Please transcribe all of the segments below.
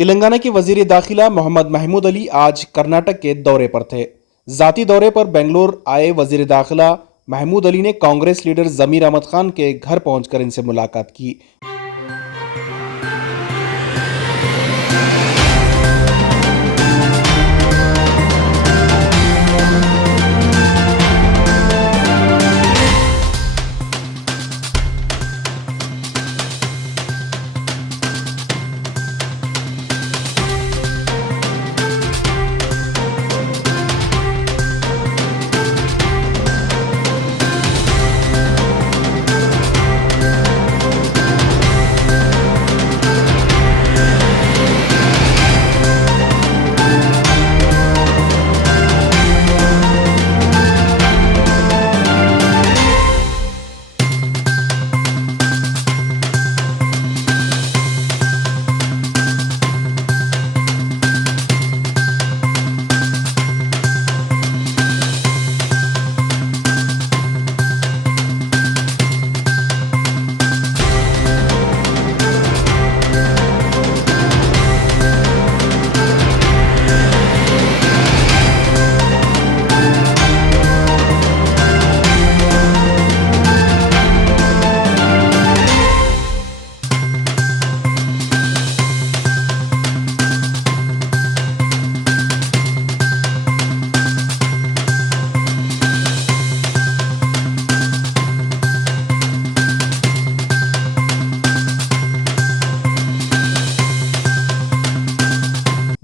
तेलंगाना के वजीर दाखिला मोहम्मद महमूद अली आज कर्नाटक के दौरे पर थे। जाती दौरे पर बेंगलोर आए वजीर दाखिला महमूद अली ने कांग्रेस लीडर जमीर अहमद खान के घर पहुंचकर इनसे मुलाकात की।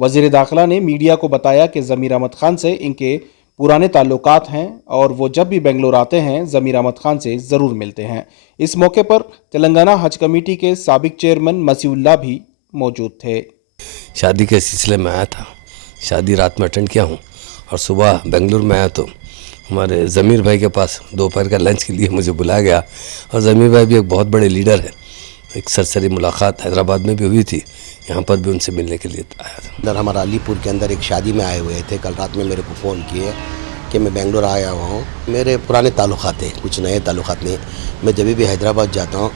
वजीर दाखिला ने मीडिया को बताया कि जमीर अहमद खान से इनके पुराने ताल्लुकात हैं और वो जब भी बेंगलोर आते हैं जमीर अहमद खान से ज़रूर मिलते हैं। इस मौके पर तेलंगाना हज कमेटी के साबिक चेयरमैन मसीउल्लाह भी मौजूद थे। शादी के सिलसिले में आया था, शादी रात में अटेंड किया हूँ और सुबह बेंगलुरु में आया तो हमारे ज़मीर भाई के पास दोपहर का लंच के लिए मुझे बुलाया गया। और ज़मीर भाई भी एक बहुत बड़े लीडर है। एक सरसरी मुलाकात हैदराबाद में भी हुई थी, यहाँ पर भी उनसे मिलने के लिए आया था। अंदर हमारा अलीपुर के अंदर एक शादी में आए हुए थे। कल रात में मेरे को फ़ोन किए कि मैं बेंगलोर आया हुआ हूँ। मेरे पुराने ताल्लुकात थे, कुछ नए ताल्लुकात नहीं। मैं जब भी हैदराबाद जाता हूँ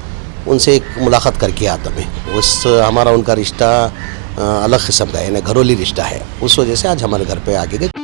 उनसे एक मुलाकात करके आता मैं। हमारा उनका रिश्ता अलग किस्म का है, घरोली रिश्ता है। उस वजह से आज हमारे घर पे आके गए।